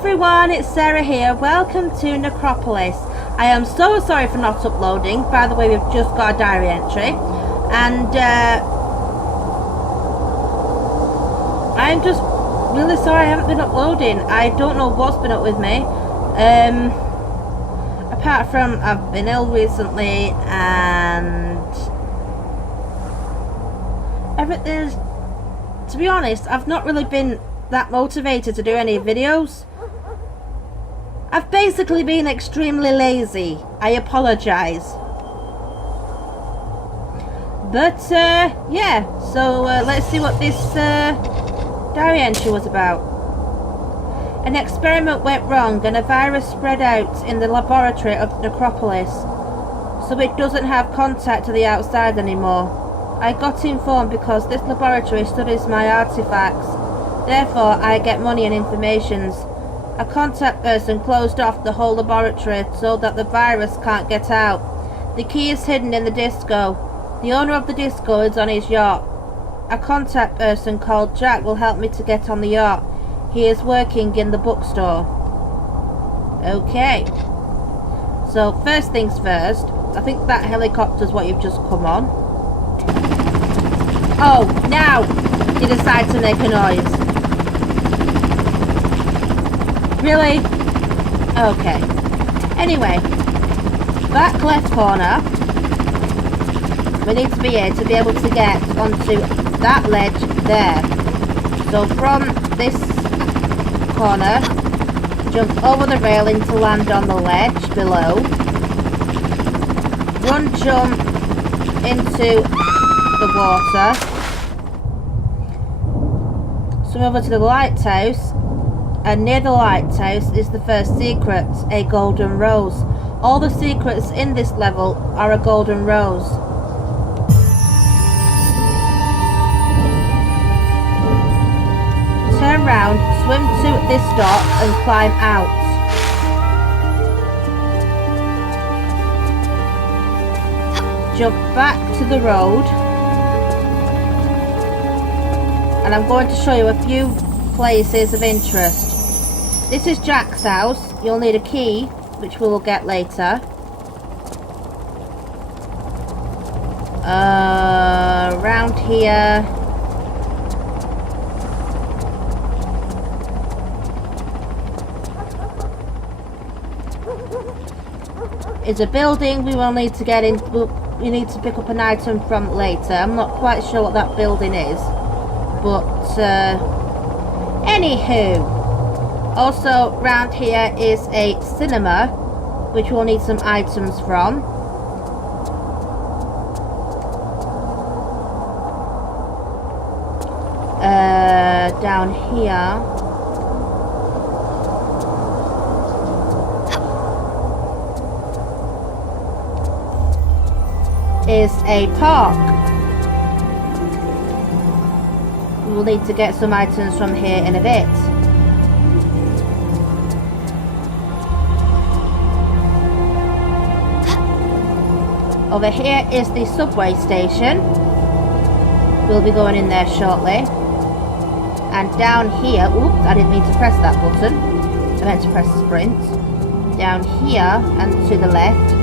everyone, it's Sarah here. Welcome to Nekropolis. I am so sorry for not uploading. By the way, we've just got a diary entry. And I'm just really sorry I haven't been uploading. I don't know what's been up with me. Apart from I've been ill recently and everything's, to be honest, I've not really been that motivated to do any videos. I've basically been extremely lazy. I apologise. But yeah, so let's see what this diary entry was about. An experiment went wrong and a virus spread out in the laboratory of Nekropolis, so it doesn't have contact to the outside anymore. I got informed because this laboratory studies my artifacts. Therefore, I get money and informations. A contact person closed off the whole laboratory so that the virus can't get out. The key is hidden in the disco. The owner of the disco is on his yacht. A contact person called Jack will help me to get on the yacht. He is working in the bookstore. Okay. So, first things first. I think that helicopter's what you've just come on. Oh, now you decide to make a noise. Really? Okay. Anyway, back left corner. We need to be here to be able to get onto that ledge there. So from this corner, jump over the railing to land on the ledge below. Run jump into the water. Swim over to the lighthouse. And near the lighthouse is the first secret, a golden rose. All the secrets in this level are a golden rose. Turn round, swim to this dock and climb out. Jump back to the road. And I'm going to show you a few places of interest. This is Jack's house. You'll need a key, which we will get later. Around here is a building we will need to get in. We need to pick up an item from later. I'm not quite sure what that building is, but anywho, also round here is a cinema which we'll need some items from. Down here is a park. We will need to get some items from here in a bit. Over here is the subway station. We'll be going in there shortly. And down here, oops, I didn't mean to press that button. I meant to press sprint. Down here and to the left.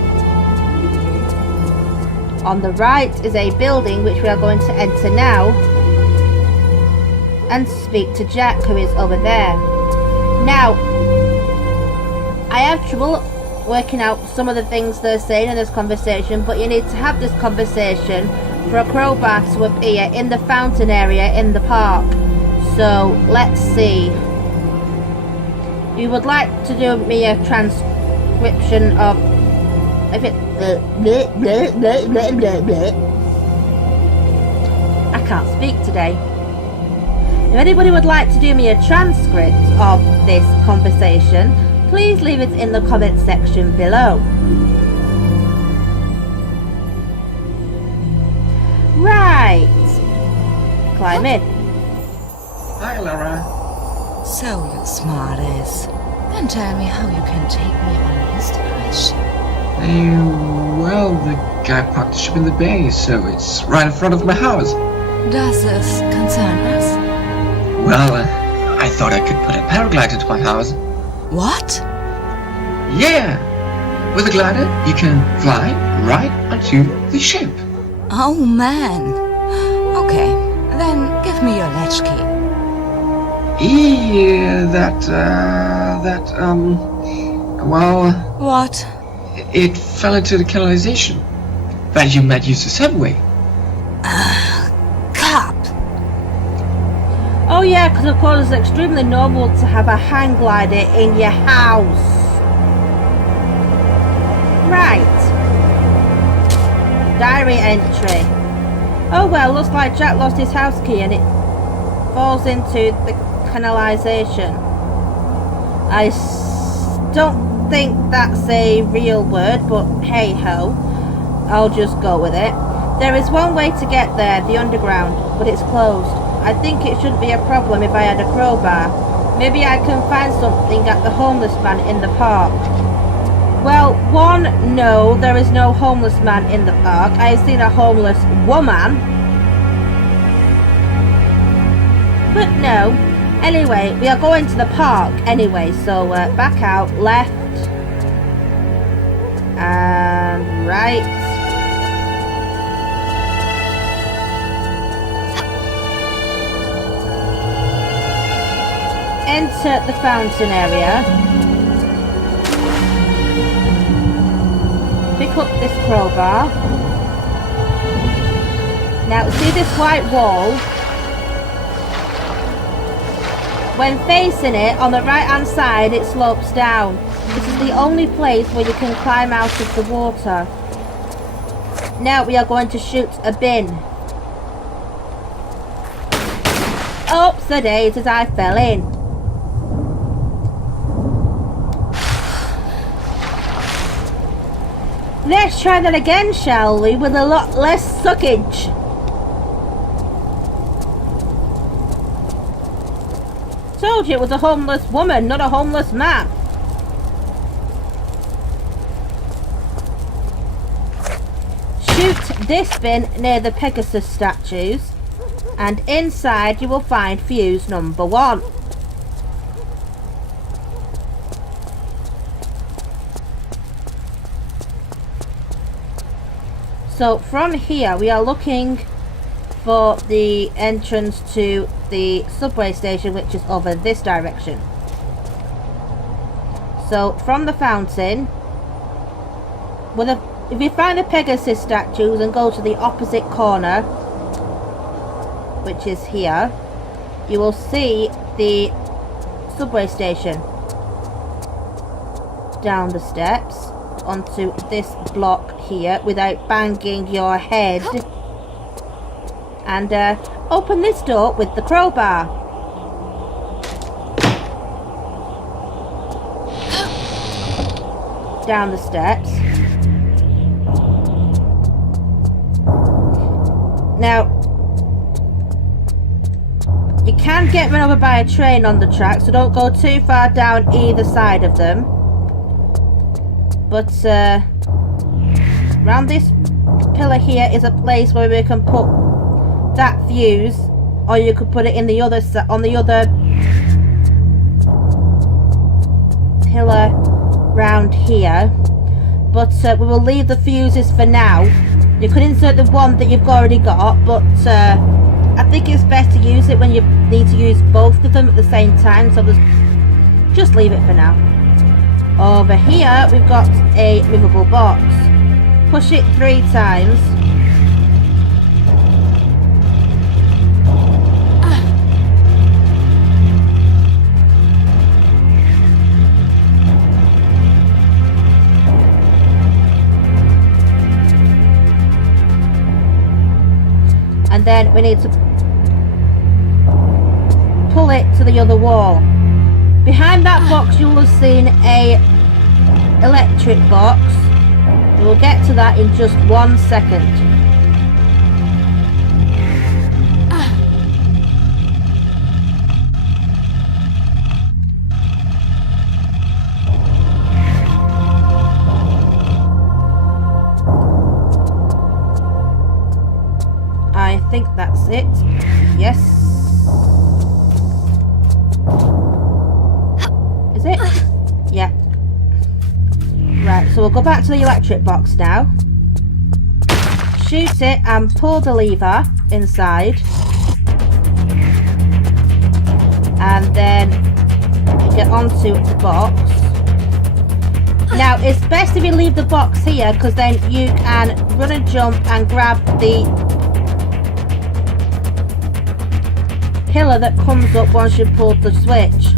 On the right is a building which we are going to enter now. And speak to Jack, who is over there. Now, I have trouble working out some of the things they're saying in this conversation, but you need to have this conversation for a crowbar to appear in the fountain area in the park. So let's see. You would like to do me a transcription of if it I can't speak today. If anybody would like to do me a transcript of this conversation, please leave it in the comment section below. Right. Climb in. Hi, Lara. So, you smartass. Then tell me how you can take me on this space ship. Well, the guy parked the ship in the bay, so it's right in front of my house. Does this concern us? Well, I thought I could put a paraglider to my house. What? Yeah! With a glider, you can fly right onto the ship. Oh man. Okay, then give me your latchkey. Yeah, well, What? it fell into the canalization. But you might use the subway. Cop. Oh yeah, because of course it's extremely normal to have a hang glider in your house. Right. Diary entry. Oh well, looks like Jack lost his house key and it falls into the canalization. I don't think that's a real word, but hey ho, I'll just go with it. There is one way to get there, the underground, but it's closed. I think it shouldn't be a problem if I had a crowbar. Maybe I can find something at the homeless man in the park. Well, one, no, there is no homeless man in the park. I have seen a homeless woman. But no. Anyway, we are going to the park anyway, so back out, left, and right. Enter the fountain area. Pick up this crowbar. Now see this white wall? When facing it, on the right hand side it slopes down. This is the only place where you can climb out of the water. Now we are going to shoot a bin. Oops, the daisies, I fell in. Let's try that again, shall we, with a lot less suckage. Told you it was a homeless woman, not a homeless man. Shoot this bin near the Pegasus statues, and inside you will find fuse number 1. So from here we are looking for the entrance to the subway station, which is over this direction. So from the fountain, if you find the Pegasus statues and go to the opposite corner, which is here, you will see the subway station. Down the steps onto this block here without banging your head, and open this door with the crowbar. Down the steps. Now you can get run over by a train on the track, so don't go too far down either side of them. But around this pillar here is a place where we can put that fuse, or you could put it in the other on the other pillar round here. But we will leave the fuses for now. You could insert the one that you've already got, but I think it's best to use it when you need to use both of them at the same time. So just leave it for now. Over here we've got a movable box. Push it 3 times. And then we need to pull it to the other wall. Behind that box you will have seen a electric box. We will get to that in just 1 second. I think that's it. Yes. Is it? So we'll go back to the electric box now. Shoot it and pull the lever inside. And then get onto the box. Now it's best if you leave the box here, because then you can run and jump and grab the pillar that comes up once you've pulled the switch.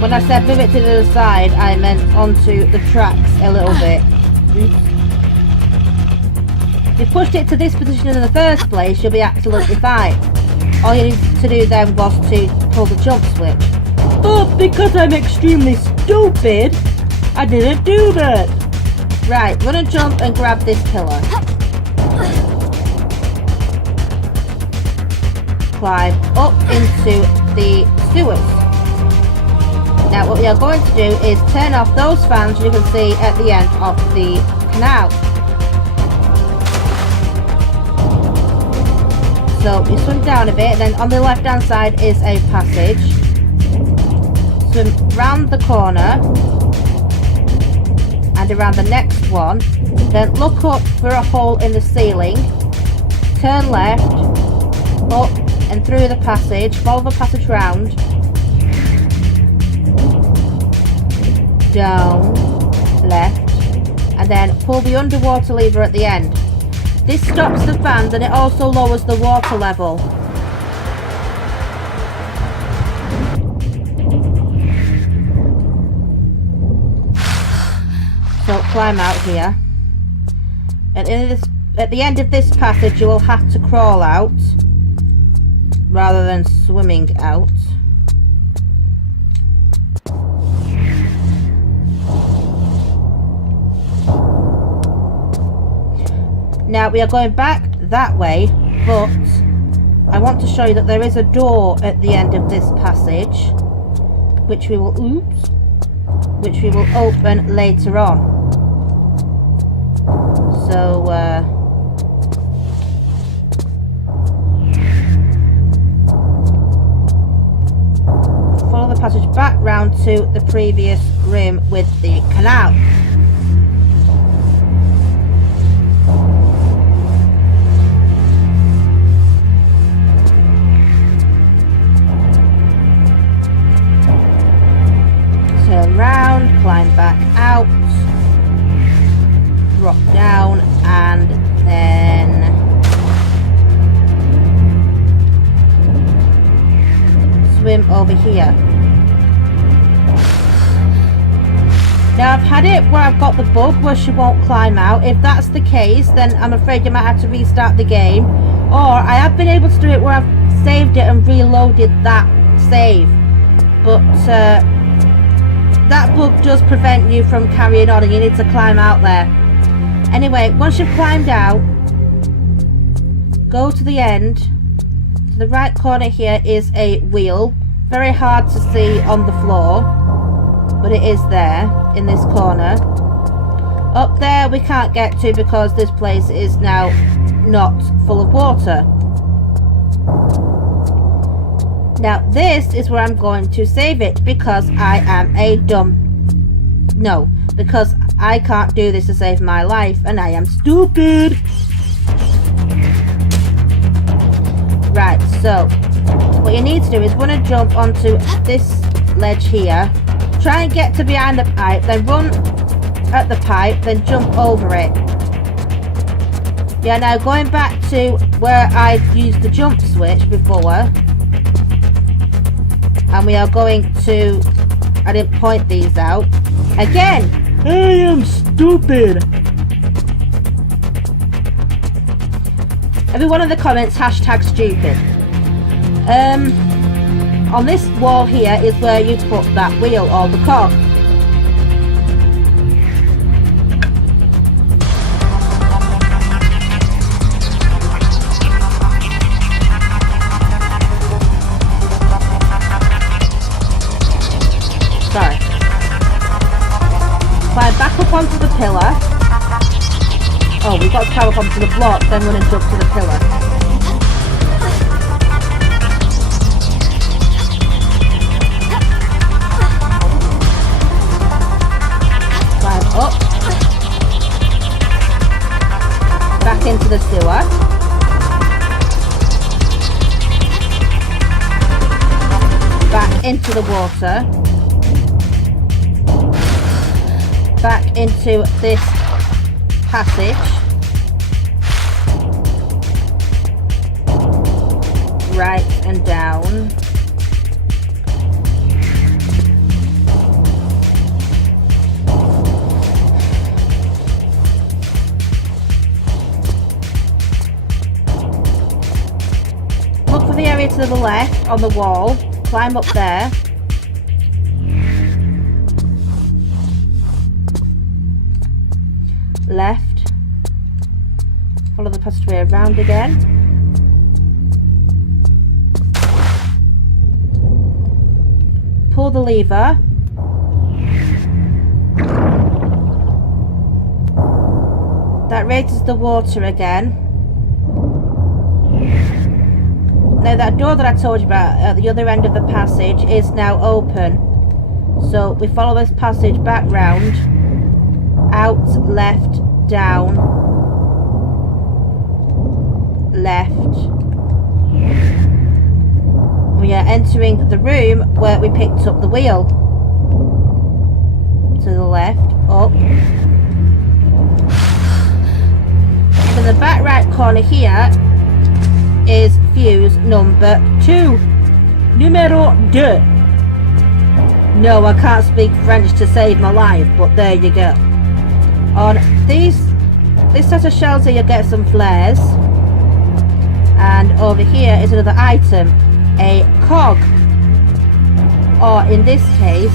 When I said move it to the side, I meant onto the tracks a little bit. Oops. If you pushed it to this position in the first place, you'll be absolutely fine. All you needed to do then was to pull the jump switch. But because I'm extremely stupid, I didn't do that. Right, run and jump and grab this pillar. Climb up into the sewers. Now what we are going to do is turn off those fans you can see at the end of the canal. So you swim down a bit, then on the left hand side is a passage. Swim round the corner and around the next one. Then look up for a hole in the ceiling. Turn left, up and through the passage, follow the passage round. Down, left, and then pull the underwater lever at the end. This stops the fans and it also lowers the water level. So climb out here. And at the end of this passage you will have to crawl out rather than swimming out. Now we are going back that way, but I want to show you that there is a door at the end of this passage, which we will open later on. So follow the passage back round to the previous room with the canal. Turn round, climb back out, drop down, and then swim over here. Now I've had it where I've got the bug where she won't climb out. If that's the case, then I'm afraid you might have to restart the game. Or I have been able to do it where I've saved it and reloaded that save. But that bug does prevent you from carrying on and you need to climb out there. Anyway, once you've climbed out, go to the end. To the right corner here is a wheel. Very hard to see on the floor, but it is there in this corner. Up there we can't get to because this place is now not full of water. Now this is where I'm going to save it because I am a because I can't do this to save my life and I am stupid. Right, so what you need to do is run and jump onto this ledge here. Try and get to behind the pipe, then run at the pipe, then jump over it. Yeah, now going back to where I used the jump switch before. And we are going to, I didn't point these out. Again, I am stupid. Every one of the comments, #stupid. On this wall here is where you put that wheel or the cog. Climb back up onto the pillar. Oh, we've got to climb up onto the block, then run and jump to the pillar. Climb up. Back into the sewer. Back into the water. Back into this passage. Right and down. Look for the area to the left on the wall. Climb up there. Left. Follow the passageway around again. Pull the lever. That raises the water again. Now that door that I told you about at the other end of the passage is now open. So we follow this passage back round. Out, left, down, left. We are entering the room where we picked up the wheel. To the left, up. In the back right corner here is fuse number 2. Numero 2. No, I can't speak French to save my life, but there you go. On this set of shells here, you get some flares. And over here is another item, a cog. Or in this case,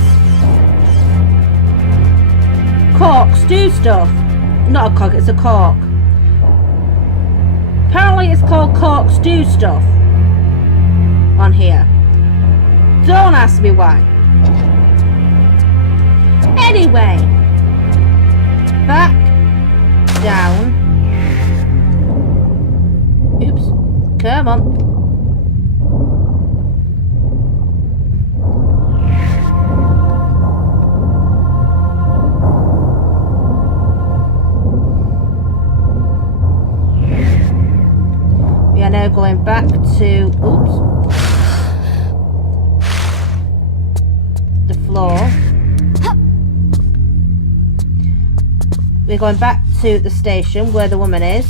cork stew stuff. Not a cog, it's a cork. Apparently it's called cork stew stuff on here. Don't ask me why. Anyway, back, down. Oops, come on. We are now going back to, oops, the floor. We're going back to the station where the woman is.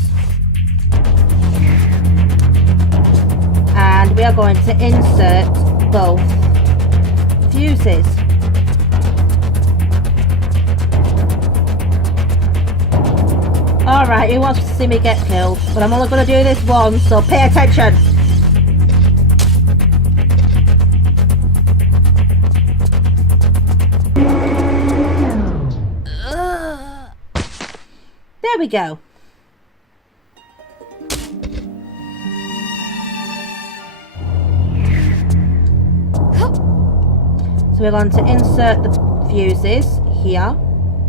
And we are going to insert both fuses. Alright, who wants to see me get killed? But I'm only going to do this once, so pay attention! There we go. So we're going to insert the fuses here,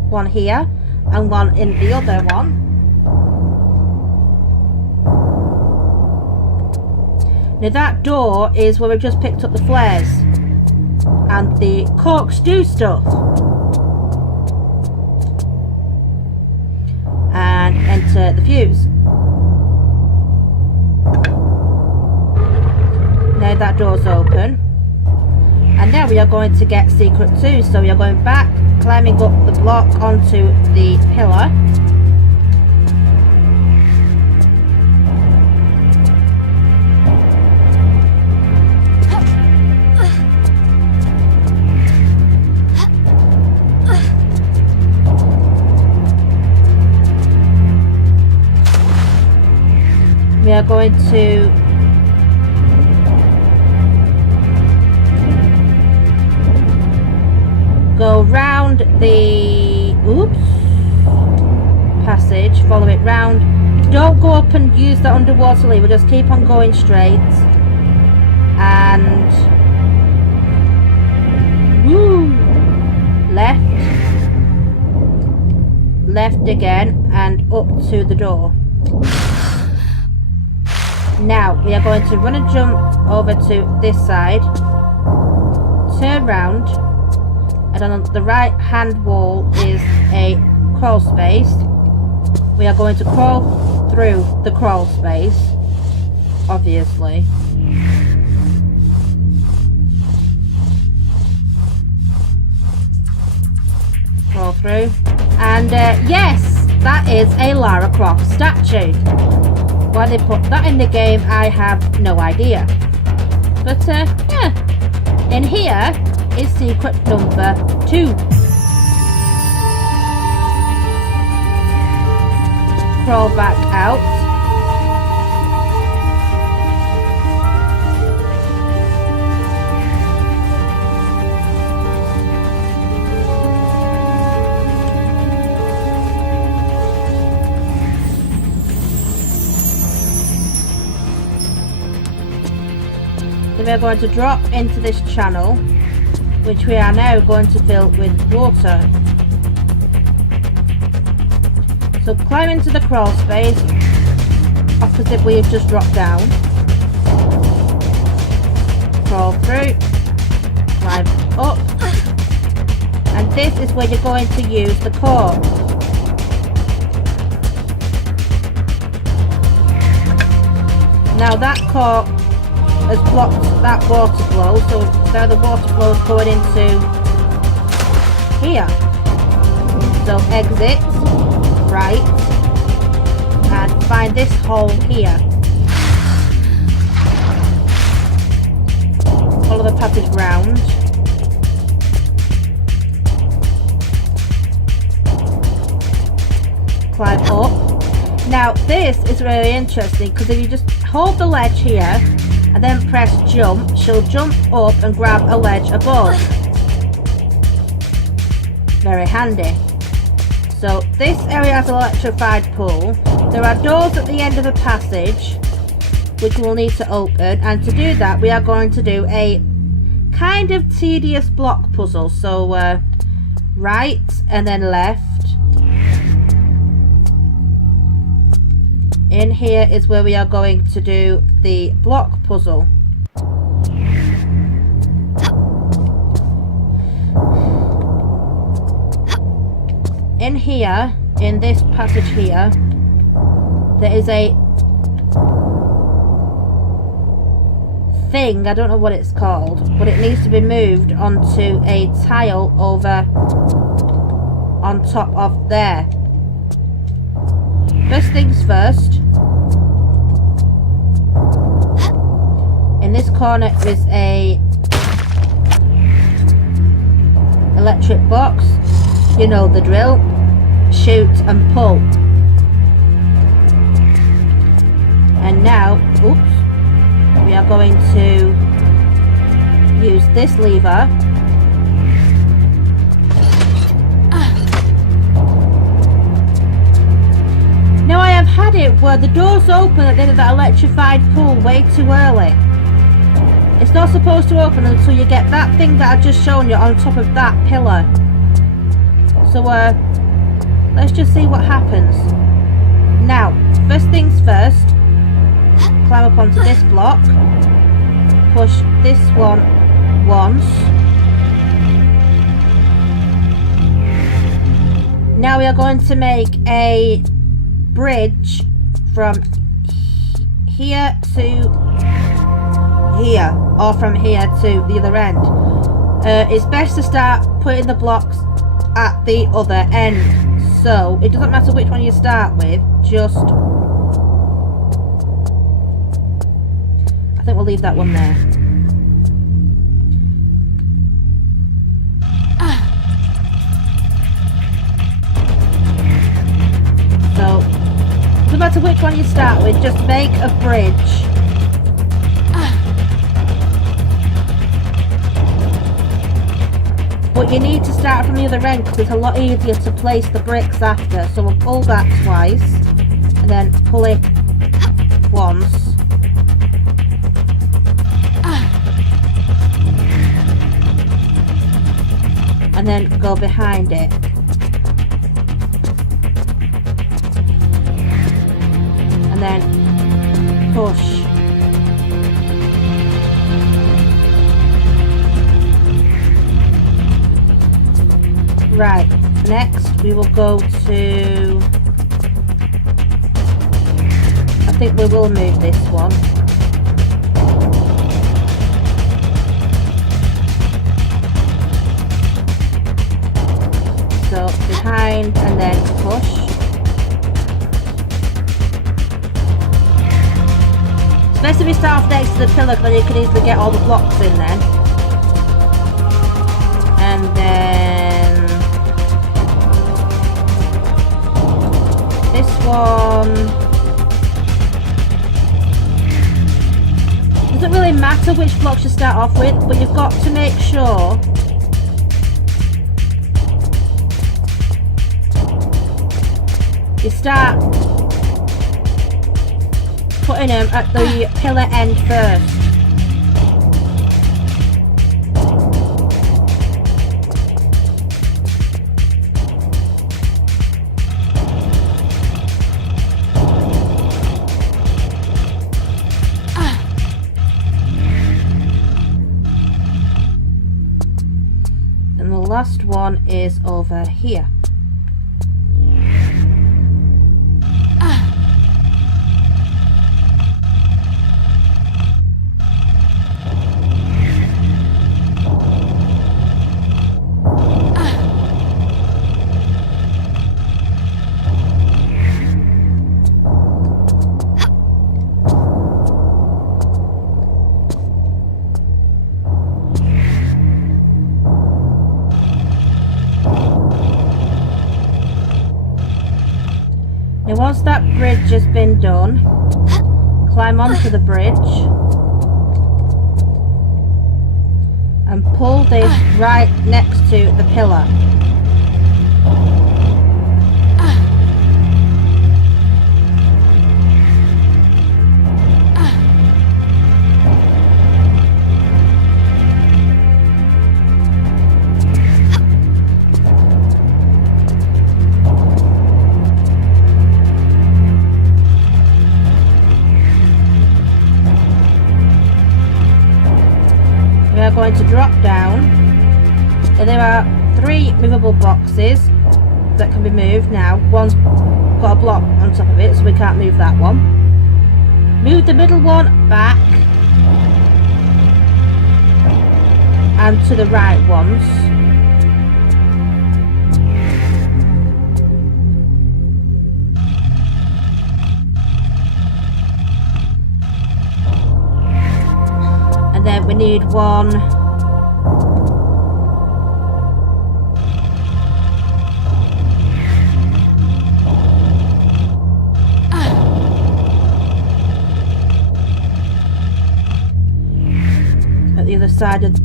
one here, and one in the other one. Now that door is where we've just picked up the flares and the cork stew stuff. And enter the fuse. Now that door's open. And now we are going to get secret 2. So we are going back, climbing up the block onto the pillar. We are going to go round the passage, follow it round. Don't go up and use the underwater lever, just keep on going straight. And left, left again, and up to the door. Now, we are going to run and jump over to this side, turn round, and on the right hand wall is a crawl space. We are going to crawl through the crawl space, obviously. Crawl through. And yes, that is a Lara Croft statue. Why they put that in the game, I have no idea. But yeah, in here is secret number 2. Crawl back out. So we're going to drop into this channel, which we are now going to fill with water. So climb into the crawl space opposite where you've just dropped down. Crawl through, climb up, and this is where you're going to use the cork. Now that cork has blocked that water flow, so now the water flow is going into here. So exit, right, and find this hole here. Follow the passage round. Climb up. Now this is really interesting because if you just hold the ledge here and then press jump, she'll jump up and grab a ledge above. Very handy. So this area has an electrified pool. There are doors at the end of the passage which we'll need to open, and to do that we are going to do a kind of tedious block puzzle. So right and then left. In here is where we are going to do the block puzzle. In here, in this passage here, there is a thing, I don't know what it's called, but it needs to be moved onto a tile over on top of there. First things first, in this corner is a electric box. You know the drill. Shoot and pull. And now, oops, we are going to use this lever. Now I have had it where the doors open at the end of that electrified pool way too early. It's not supposed to open until you get that thing that I've just shown you on top of that pillar. So let's just see what happens. Now, first things first, climb up onto this block, push this one once. Now we are going to make a bridge from here to here, or from here to the other end. It's best to start putting the blocks at the other end, so it doesn't matter which one you start with, just I think we'll leave that one there. So it doesn't matter which one you start with, just make a bridge. But you need to start from the other end because it's a lot easier to place the bricks after. So we'll pull that twice and then pull it once. And then go behind it. then push. Right, next we will go to... I think we will move this one. So behind and then push. It's best if we start off next to the pillar because you can easily get all the blocks in then. And then this one doesn't really matter which blocks you start off with, but you've got to make sure you start putting them at the pillar end first. And the last one is over here. Now once that bridge has been done, climb onto the bridge and pull this right next to the pillar. We are going to drop down, and there are 3 movable boxes that can be moved now. One's got a block on top of it, so we can't move that one. Move the middle one back and to the right ones. And then we need one at the other side of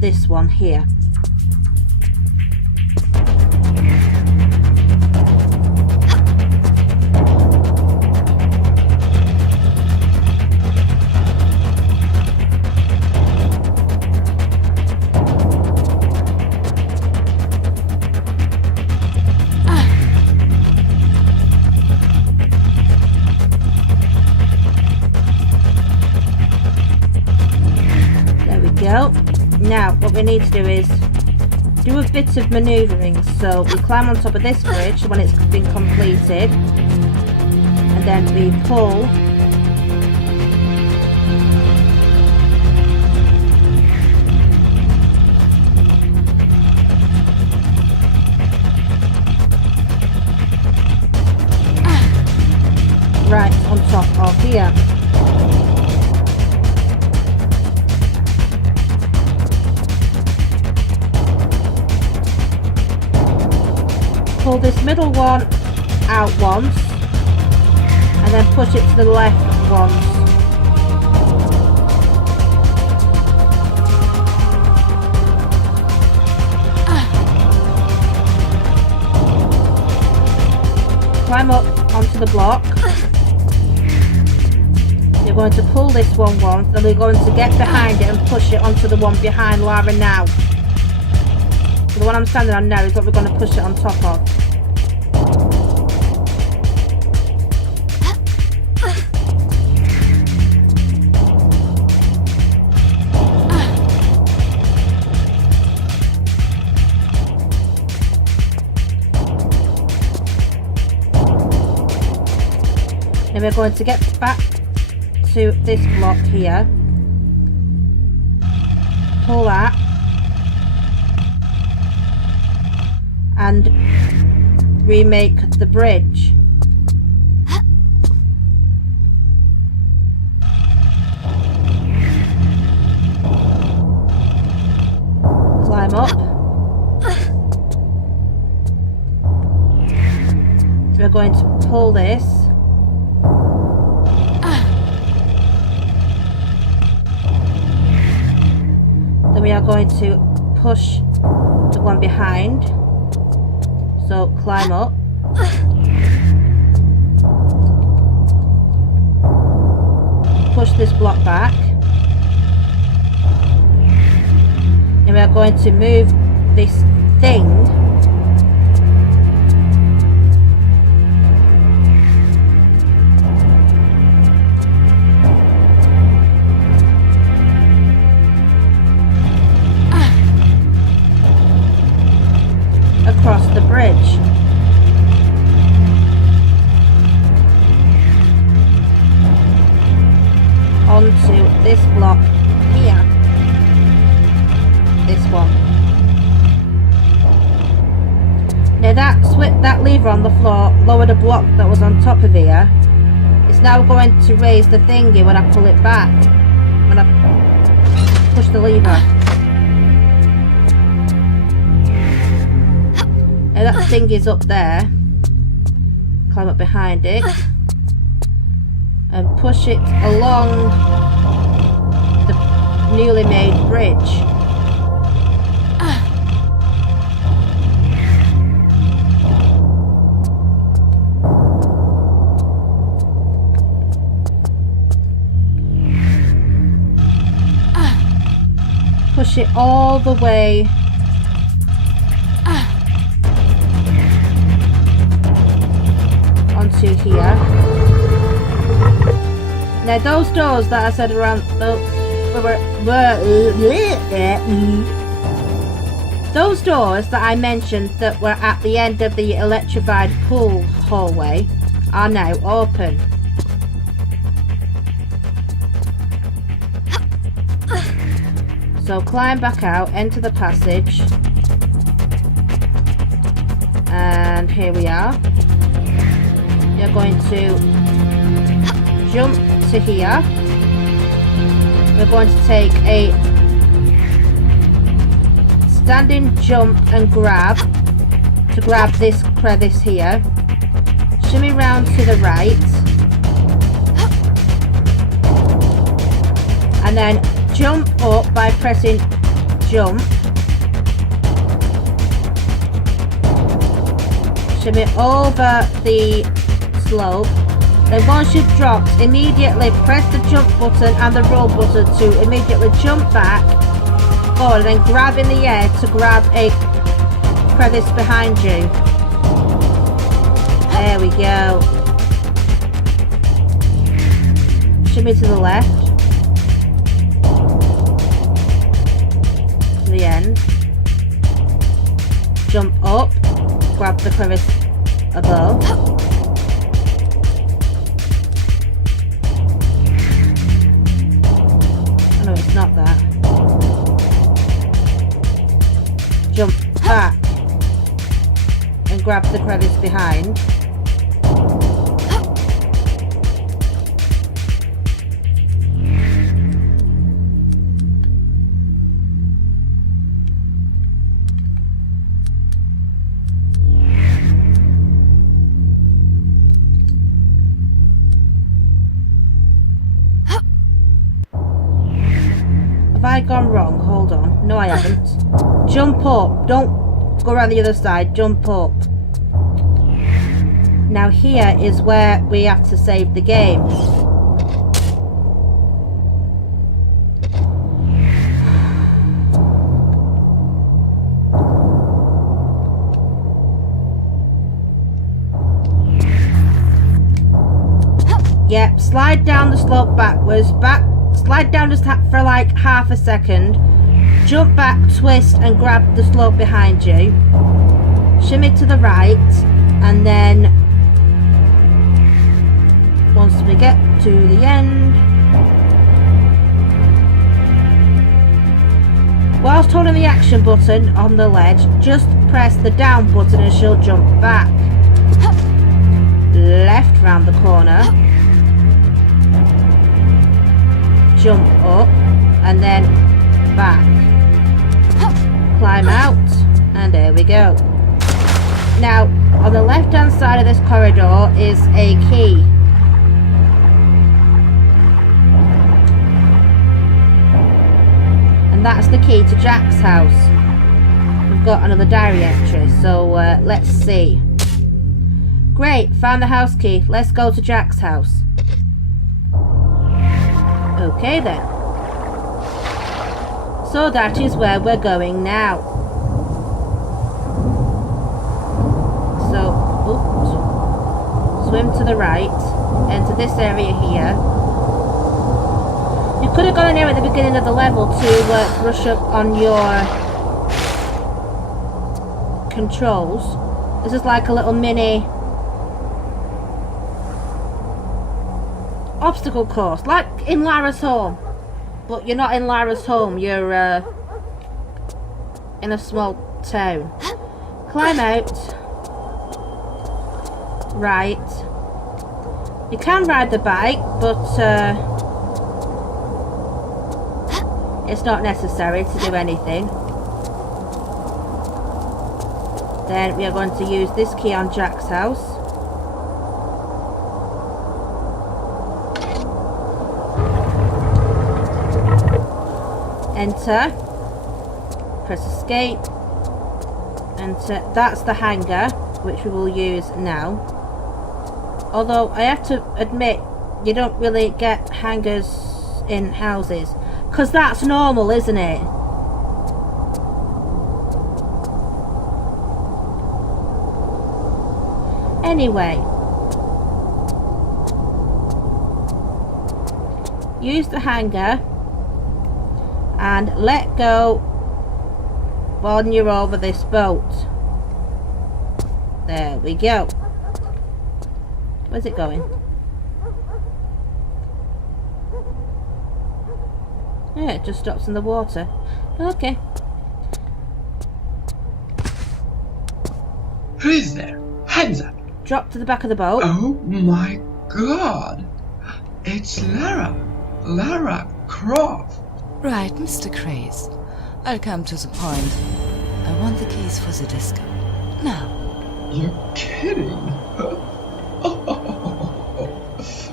this one here. Now what we need to do is do a bit of manoeuvring. So we climb on top of this bridge when it's been completed, and then we pull right on top of here. Pull this middle one out once and then push it to the left once. Climb up onto the block. You're going to pull this one once, then we're going to get behind it and push it onto the one behind Lara now. So the one I'm standing on now is what we're going to push it on top of. we're going to get back to this block here. Pull that. And remake the bridge. Climb up. We're going to pull this. Then we are going to push the one behind. So climb up. Push this block back. And we are going to move this thing across the bridge. Onto this block here. This one. Now that lever on the floor lowered a block that was on top of here. It's now going to raise the thingy when I pull it back. When I push the lever. Now that thingy's up there. Climb up behind it. And push it along the newly made bridge. Push it all the way onto here. Now those doors that I said around those doors that I mentioned that were at the end of the electrified pool hallway are now open. So climb back out, enter the passage, and here we are. You're going to jump to here. We're going to take a standing jump and grab to grab this crevice here. Shimmy round to the right, and then jump up by pressing jump. Shimmy over the slope. Then once you've dropped, immediately press the jump button and the roll button to immediately jump back forward, and then grab in the air to grab a crevice behind you. There we go. Shimmy to the left. To the end. Jump up. Grab the crevice above. No, it's not that. Jump back and grab the crevice behind. Have I gone wrong? Hold on. No, I haven't. Jump up. Don't go around the other side. Jump up. Now here is where we have to save the game. Yep, slide down the slope backwards. Slide down just for like half a second. Jump back, twist, and grab the slope behind you. Shimmy to the right, and then once we get to the end. Whilst holding the action button on the ledge, just press the down button and she'll jump back. Left round the corner. Jump up and then back. Climb out and there we go. Now on the left hand side of this corridor is a key. That's the key to Jack's house. We've got another diary entry, so let's see. Great, found the house key. Let's go to Jack's house. Okay then. So that is where we're going now. So, oops. Swim to the right, enter this area here. You could have gone in here at the beginning of the level to brush up on your controls. This is like a little mini obstacle course, like in Lara's home. But you're not in Lara's home, you're in a small town. Climb out. Right. You can ride the bike, but it's not necessary to do anything. Then we are going to use this key on Jack's house. Enter. Press escape. Enter. That's the hangar, which we will use now. Although I have to admit, you don't really get hangars in houses. Because that's normal, isn't it? Anyway. Use the hanger. And let go when you're over this boat. There we go. Where's it going? Yeah, it just stops in the water. Okay. Who is there? Hands up! Drop to the back of the boat. Oh my god! It's Lara! Lara Croft! Right, Mr. Craze. I'll come to the point. I want the keys for the disco. Now. You're kidding?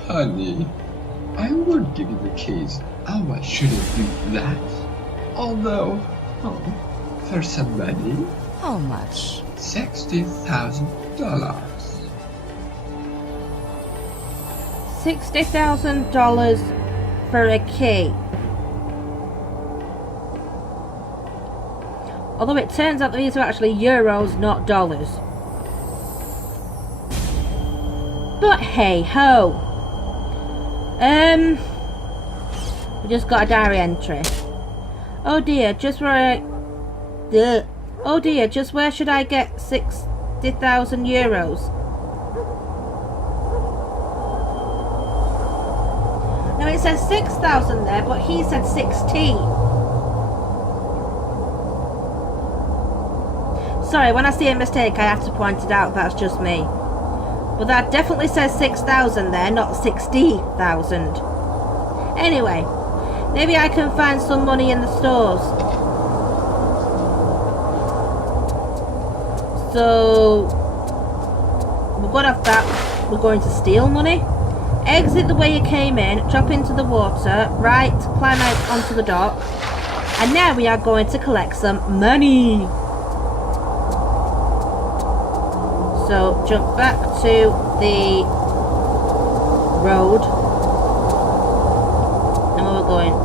Funny. I would give you the keys. Oh, I shouldn't do that. Although, for some money. How much? $60,000. $60,000 for a key. Although it turns out that these are actually euros, not dollars. But hey ho. We just got a diary entry. Oh dear, just where oh dear, just where should I get 60,000 euros? Now it says 6,000 there, but he said 16. Sorry, when I see a mistake I have to point it out, that's just me. But that definitely says 6,000 there, not 60,000. Anyway, maybe I can find some money in the stores. So, we've got off that. We're going to steal money. Exit the way you came in, drop into the water, right, climb out onto the dock. And now we are going to collect some money. So, jump back to the road. And where we're going? I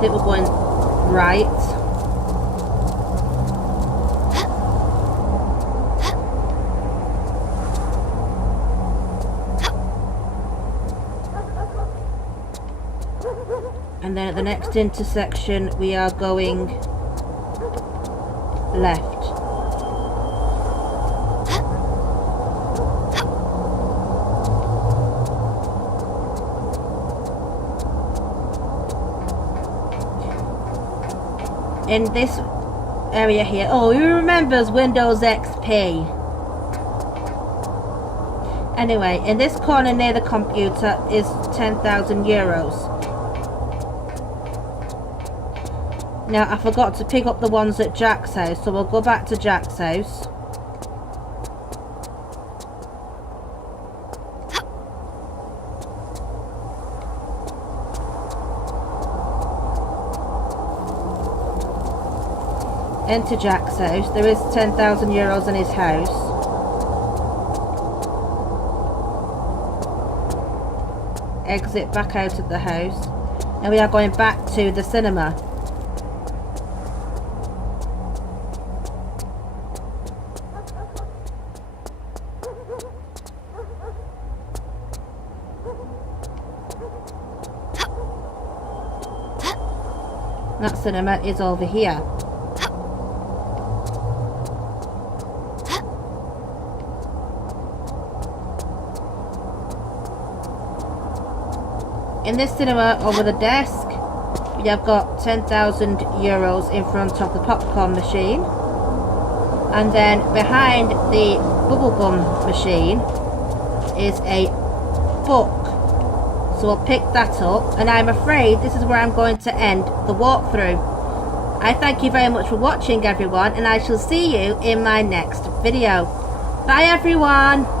think we're going right. And then at the next intersection we are going left. in this area here. Oh, who remembers Windows XP? Anyway, in this corner near the computer is 10,000 euros. Now, I forgot to pick up the ones at Jack's house, so we'll go back to Jack's house. Enter Jack's house. There is 10,000 euros in his house. Exit back out of the house. Now we are going back to the cinema. That cinema is over here. In this cinema over the desk, we have got 10,000 euros in front of the popcorn machine. And then behind the bubblegum machine is a book. So we'll pick that up, and I'm afraid this is where I'm going to end the walkthrough. I thank you very much for watching, everyone, and I shall see you in my next video. Bye everyone!